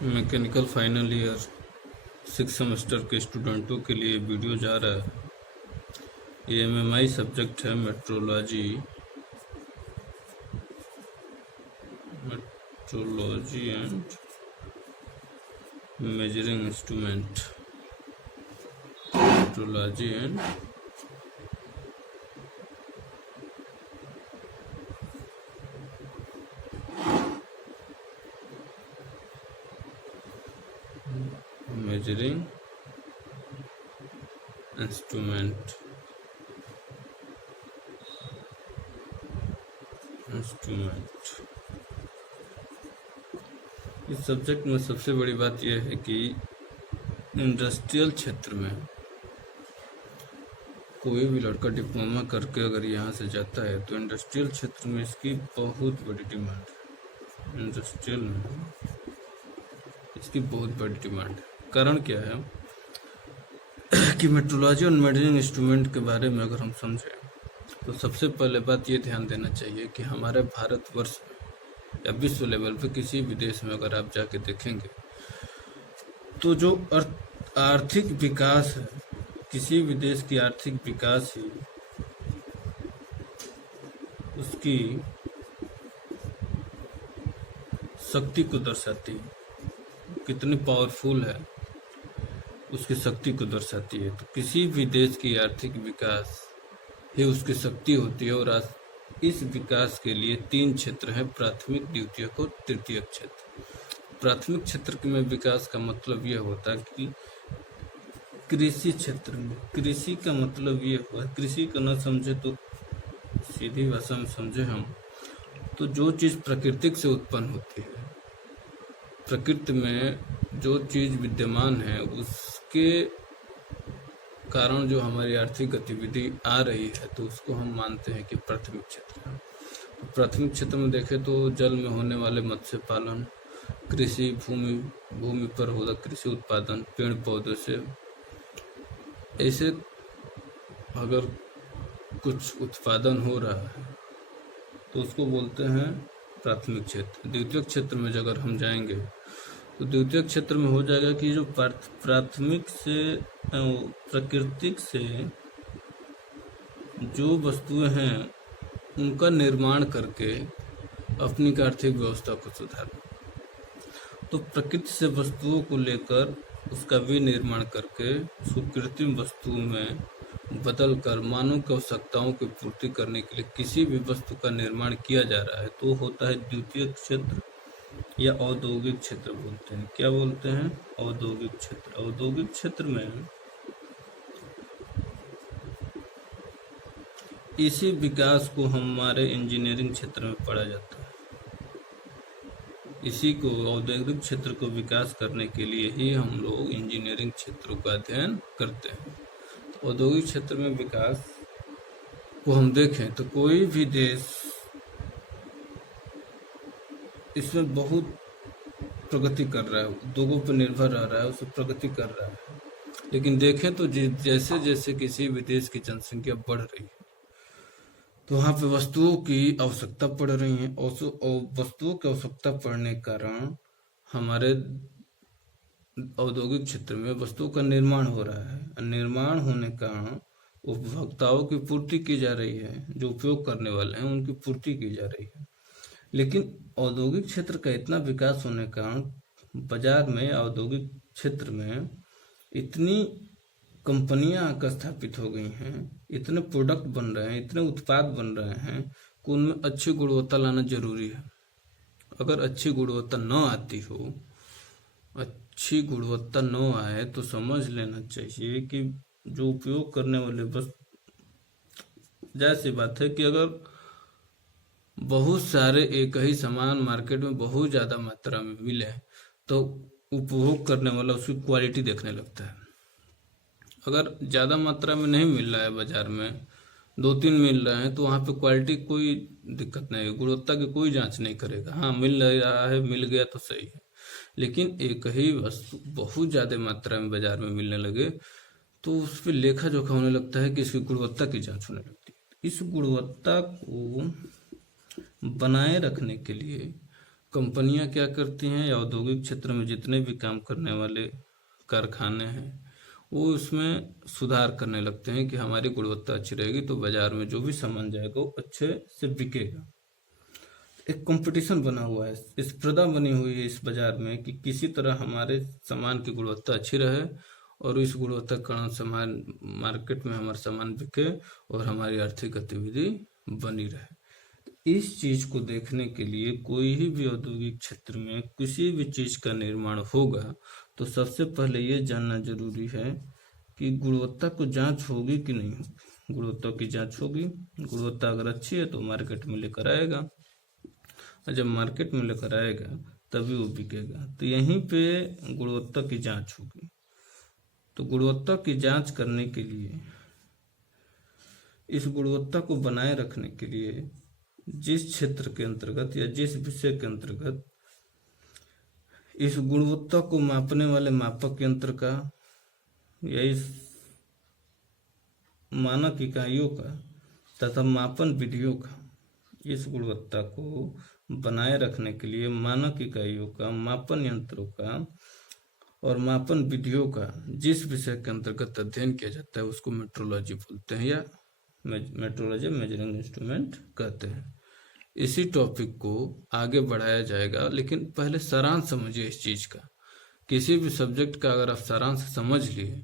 Mechanical final year 6 semester के स्टूडेंटों के लिए वीडियो जा रहा है। ये एमएमआई सब्जेक्ट है, metrology and measuring instrument. Metrology and measuring instrument. इस सब्जेक्ट में सबसे बड़ी बात यह है कि इंडस्ट्रियल क्षेत्र में कोई भी लड़का डिप्लोमा करके अगर यहाँ से जाता है तो इंडस्ट्रियल क्षेत्र में इसकी बहुत बड़ी डिमांड है। इंडस्ट्रियल में इसकी बहुत बड़ी डिमांड है। कारण क्या है कि मेट्रोलॉजी और मेजरिंग इंस्ट्रूमेंट के बारे में अगर हम समझें तो सबसे पहले बात ये ध्यान देना चाहिए कि हमारे भारतवर्ष में या विश्व लेवल पे किसी भी देश में अगर आप जाके देखेंगे तो जो आर्थिक विकास है, किसी भी देश की आर्थिक विकास ही उसकी शक्ति को दर्शाती है, कितनी पावरफुल है उसकी शक्ति को दर्शाती है। तो किसी भी देश की आर्थिक विकास ही उसकी शक्ति होती है। और इस विकास के लिए 3 क्षेत्र हैं, प्राथमिक, द्वितीयक और तृतीयक क्षेत्र। प्राथमिक क्षेत्र में विकास का मतलब यह होता है कि कृषि क्षेत्र में, कृषि का मतलब ये हुआ, कृषि का न समझे तो सीधी भाषा में समझे हम तो जो चीज़ प्राकृतिक से उत्पन्न होती है, प्रकृति में जो चीज़ विद्यमान है उसके कारण जो हमारी आर्थिक गतिविधि आ रही है तो उसको हम मानते हैं कि प्राथमिक क्षेत्र है। तो प्राथमिक क्षेत्र में देखें तो जल में होने वाले मत्स्य पालन, कृषि, भूमि पर होता कृषि उत्पादन, पेड़ पौधों से ऐसे अगर कुछ उत्पादन हो रहा है तो उसको बोलते हैं प्राथमिक क्षेत्र। द्वितीयक क्षेत्र में अगर हम जाएंगे तो द्वितीयक क्षेत्र में हो जाएगा कि जो प्राथमिक से प्राकृतिक से जो वस्तुएं हैं उनका निर्माण करके अपनी आर्थिक व्यवस्था को सुधारना। तो प्रकृति से वस्तुओं को लेकर उसका विनिर्माण करके उसको कृत्रिम वस्तुओं में बदल कर मानव की आवश्यकताओं की पूर्ति करने के लिए किसी भी वस्तु का निर्माण किया जा रहा है तो होता है द्वितीयक क्षेत्र या औद्योगिक क्षेत्र बोलते हैं। क्या बोलते हैं? औद्योगिक क्षेत्र। औद्योगिक क्षेत्र में इसी विकास को हमारे इंजीनियरिंग क्षेत्र में पढ़ा जाता है। इसी को औद्योगिक क्षेत्र को विकास करने के लिए ही हम लोग इंजीनियरिंग क्षेत्रों का अध्ययन करते हैं। तो औद्योगिक क्षेत्र में विकास को हम देखें तो कोई भी देश इसमें बहुत प्रगति कर रहा है, उद्योगों पर निर्भर रह रहा है, उसमें प्रगति कर रहा है। लेकिन देखें तो जैसे जैसे किसी भी देश की जनसंख्या बढ़ रही है तो वहाँ पे वस्तुओं की आवश्यकता पड़ रही है और वस्तुओं की आवश्यकता पड़ने के कारण हमारे औद्योगिक क्षेत्र में वस्तुओं का निर्माण हो रहा है। निर्माण होने के कारण उपभोक्ताओं की पूर्ति की जा रही है, जो उपयोग करने वाले हैं उनकी पूर्ति की जा रही है। लेकिन औद्योगिक क्षेत्र का इतना विकास होने के कारण बाजार में, औद्योगिक क्षेत्र में इतनी कंपनियां आकर स्थापित हो गई हैं, इतने प्रोडक्ट बन रहे हैं, इतने उत्पाद बन रहे हैं कि उनमें अच्छी गुणवत्ता लाना जरूरी है। अगर अच्छी गुणवत्ता न आती हो, अच्छी गुणवत्ता न आए तो समझ लेना चाहिए कि जो उपयोग करने वाले, बस जाहिर सी बात है कि अगर बहुत सारे एक ही सामान मार्केट में बहुत ज़्यादा मात्रा में मिले तो उपभोग करने वाला उसकी क्वालिटी देखने लगता है। अगर ज़्यादा मात्रा में नहीं मिल रहा है बाजार में, 2-3 मिल रहे हैं तो वहाँ पे क्वालिटी कोई दिक्कत नहीं है, गुणवत्ता की कोई जांच नहीं करेगा। हाँ, मिल रहा है, मिल गया तो सही है। लेकिन एक ही वस्तु बहुत ज़्यादा मात्रा में बाजार में मिलने लगे तो उस पर लेखा जोखा होने लगता है कि इसकी गुणवत्ता की जाँच होने लगती है। इस गुणवत्ता को बनाए रखने के लिए कंपनियां क्या करती हैं या औद्योगिक क्षेत्र में जितने भी काम करने वाले कारखाने हैं वो उसमें सुधार करने लगते हैं कि हमारी गुणवत्ता अच्छी रहेगी तो बाजार में जो भी सामान जाएगा वो अच्छे से बिकेगा। एक कंपटीशन बना हुआ है, स्पर्धा बनी हुई है इस बाजार में कि किसी तरह हमारे सामान की गुणवत्ता अच्छी रहे और इस गुणवत्ता के कारण सामान मार्केट में हमारा सामान बिके और हमारी आर्थिक गतिविधि बनी रहे। इस चीज को देखने के लिए कोई भी औद्योगिक क्षेत्र में किसी भी चीज का निर्माण होगा तो सबसे पहले ये जानना जरूरी है कि गुणवत्ता को जांच होगी कि नहीं होगी। गुणवत्ता की जांच होगी, गुणवत्ता अगर अच्छी है तो मार्केट में लेकर आएगा और जब मार्केट में लेकर आएगा तभी वो बिकेगा। तो यहीं पे गुणवत्ता की जांच होगी। तो गुणवत्ता की जांच करने के लिए, इस गुणवत्ता को बनाए रखने के लिए जिस क्षेत्र के अंतर्गत या जिस विषय के अंतर्गत इस गुणवत्ता को मापने वाले मापक यंत्र का या इस मानक इकाइयों का तथा मापन विधियों का, इस गुणवत्ता को बनाए रखने के लिए मानक इकाइयों का, मापन यंत्रों का और मापन विधियों का जिस विषय के अंतर्गत अध्ययन किया जाता है उसको मेट्रोलॉजी बोलते हैं या मेट्रोलॉजी मेजरिंग इंस्ट्रूमेंट कहते हैं। इसी टॉपिक को आगे बढ़ाया जाएगा, लेकिन पहले सारांश समझिए इस चीज का। किसी भी सब्जेक्ट का अगर आप सारांश समझ लिए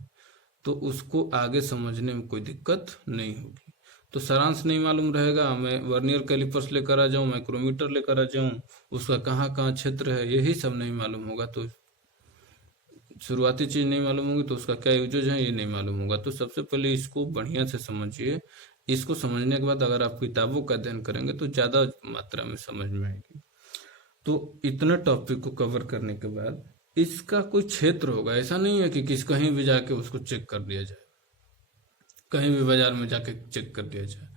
तो उसको आगे समझने में कोई दिक्कत नहीं होगी। तो सारांश नहीं मालूम रहेगा, मैं वर्नियर कैलिपर्स लेकर आ जाऊं, माइक्रोमीटर लेकर आ जाऊं, उसका कहाँ कहाँ क्षेत्र है यही सब नहीं मालूम होगा तो शुरुआती चीज नहीं मालूम होगी तो उसका क्या यूजेज है ये नहीं मालूम होगा। तो सबसे पहले इसको बढ़िया से समझिए। इसको समझने के बाद अगर आप किताबों का अध्ययन करेंगे तो ज्यादा मात्रा में समझ में आएगी। तो इतना टॉपिक को कवर करने के बाद इसका कोई क्षेत्र होगा, ऐसा नहीं है कि कहीं भी जाके उसको चेक कर दिया जाए, कहीं भी बाजार में जाके चेक कर दिया जाए।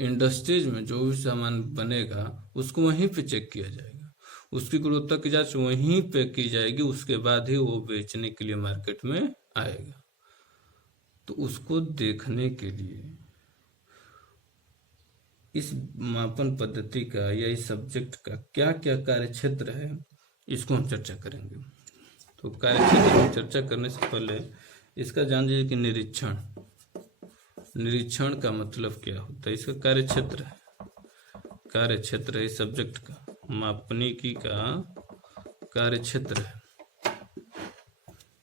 इंडस्ट्रीज में जो भी सामान बनेगा उसको वहीं पे चेक किया जाएगा, उसकी गुणवत्ता की जांच वहीं पे की जाएगी, उसके बाद ही वो बेचने के लिए मार्केट में आएगा। तो उसको देखने के लिए इस मापन पद्धति का या इस सब्जेक्ट का क्या क्या कार्य क्षेत्र है इसको हम चर्चा करेंगे। तो कार्य क्षेत्र में चर्चा करने से पहले इसका जान लीजिए कि निरीक्षण, निरीक्षण का मतलब क्या होता है। इसका कार्य क्षेत्र है, कार्य क्षेत्र है इस सब्जेक्ट का, मापनीकी का कार्य क्षेत्र है।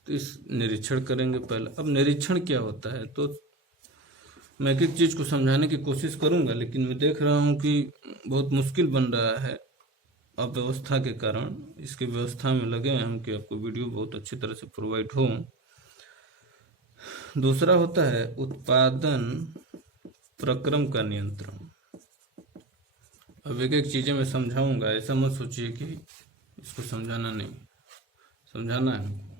तो इस निरीक्षण करेंगे पहले। अब निरीक्षण क्या होता है तो मैं एक एक चीज को समझाने की कोशिश करूंगा, लेकिन मैं देख रहा हूं कि बहुत मुश्किल बन रहा है अव्यवस्था के कारण। इसकी व्यवस्था में लगे हैं हम कि आपको वीडियो बहुत अच्छी तरह से प्रोवाइड हो। दूसरा होता है उत्पादन प्रक्रम का नियंत्रण। अब एक एक चीजें मैं समझाऊंगा, ऐसा मत सोचिए कि इसको समझाना नहीं, समझाना है।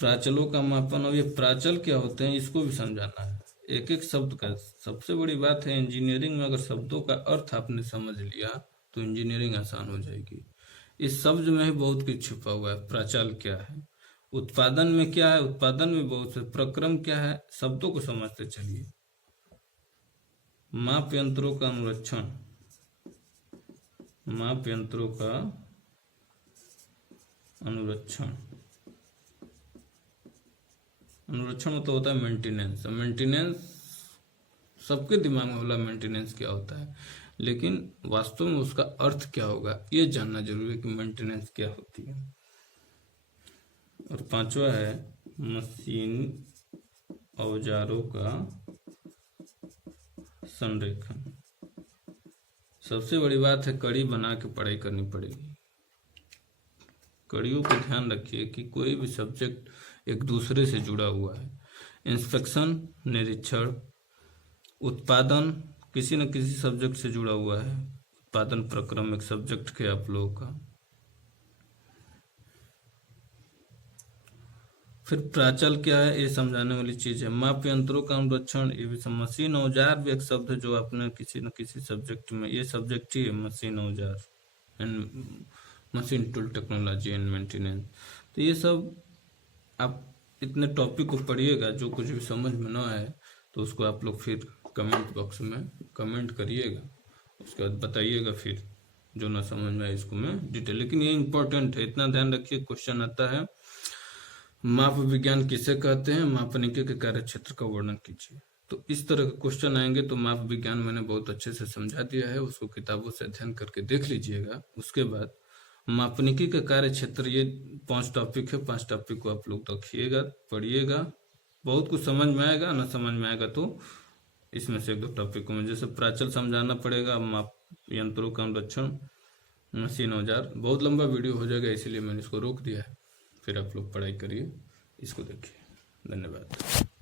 प्राचलों का मापन, और ये प्राचल क्या होते हैं इसको भी समझाना है, एक एक शब्द का। सबसे बड़ी बात है इंजीनियरिंग में अगर शब्दों का अर्थ आपने समझ लिया तो इंजीनियरिंग आसान हो जाएगी। इस शब्द में ही बहुत कुछ छुपा हुआ है। प्राचल क्या है, उत्पादन में क्या है, उत्पादन में बहुत से, प्रक्रम क्या है, शब्दों को समझते चलिए। माप यंत्रों का अनुरक्षण, माप यंत्रों का अनुरक्षण, अनुरक्षण मतलब होता है मेंटेनेंस। मेंटेनेंस सबके दिमाग में होला मेंटेनेंस क्या होता है, लेकिन वास्तव में उसका अर्थ क्या होगा ये जानना जरूरी है कि मेंटेनेंस क्या होती है। और पांचवा है मशीन औजारों का संरेखन। सबसे बड़ी बात है कड़ी बना के पढ़ाई करनी पड़ेगी। कड़ियों को ध्यान रखिए कि कोई भी सब्जेक्ट एक दूसरे से जुड़ा हुआ है। इंस्पेक्शन निरीक्षण, उत्पादन किसी न किसी सब्जेक्ट से जुड़ा हुआ है, उत्पादन प्रक्रम एक सब्जेक्ट के आप लोगों का। फिर प्राचल क्या है ये समझाने वाली चीज है। माप यंत्रों का अनुरक्षण, ये भी मशीन औजार भी एक शब्द है जो आपने किसी न किसी सब्जेक्ट में, ये सब्जेक्ट ही है मशीन औजार and machine tool technology and maintenance. तो ये सब आप इतने टॉपिक को पढ़िएगा, जो कुछ भी समझ में ना आए तो उसको आप लोग फिर कमेंट बॉक्स में कमेंट करिएगा उसके बाद बताइएगा, फिर जो ना समझ में आए इसको मैं डिटेल, लेकिन ये इंपॉर्टेंट है, इतना ध्यान रखिए। क्वेश्चन आता है माप विज्ञान किसे कहते हैं, मापनिकी के कार्य क्षेत्र का वर्णन कीजिए। तो इस तरह के क्वेश्चन आएंगे तो माप विज्ञान मैंने बहुत अच्छे से समझा दिया है, उसको किताबों से अध्ययन करके देख लीजिएगा। उसके बाद मापनिकी का कार्य क्षेत्र, ये 5 टॉपिक है, 5 टॉपिक को आप लोग रखिएगा, पढ़िएगा, बहुत कुछ समझ में आएगा। ना समझ में आएगा तो इसमें से 1-2 टॉपिक को मैं जैसे प्राचल समझाना पड़ेगा, माप यंत्रों का अनुरक्षण, मशीन औजार, बहुत लंबा वीडियो हो जाएगा, इसीलिए मैंने इसको रोक दिया है। फिर आप लोग पढ़ाई करिए, इसको देखिए। धन्यवाद।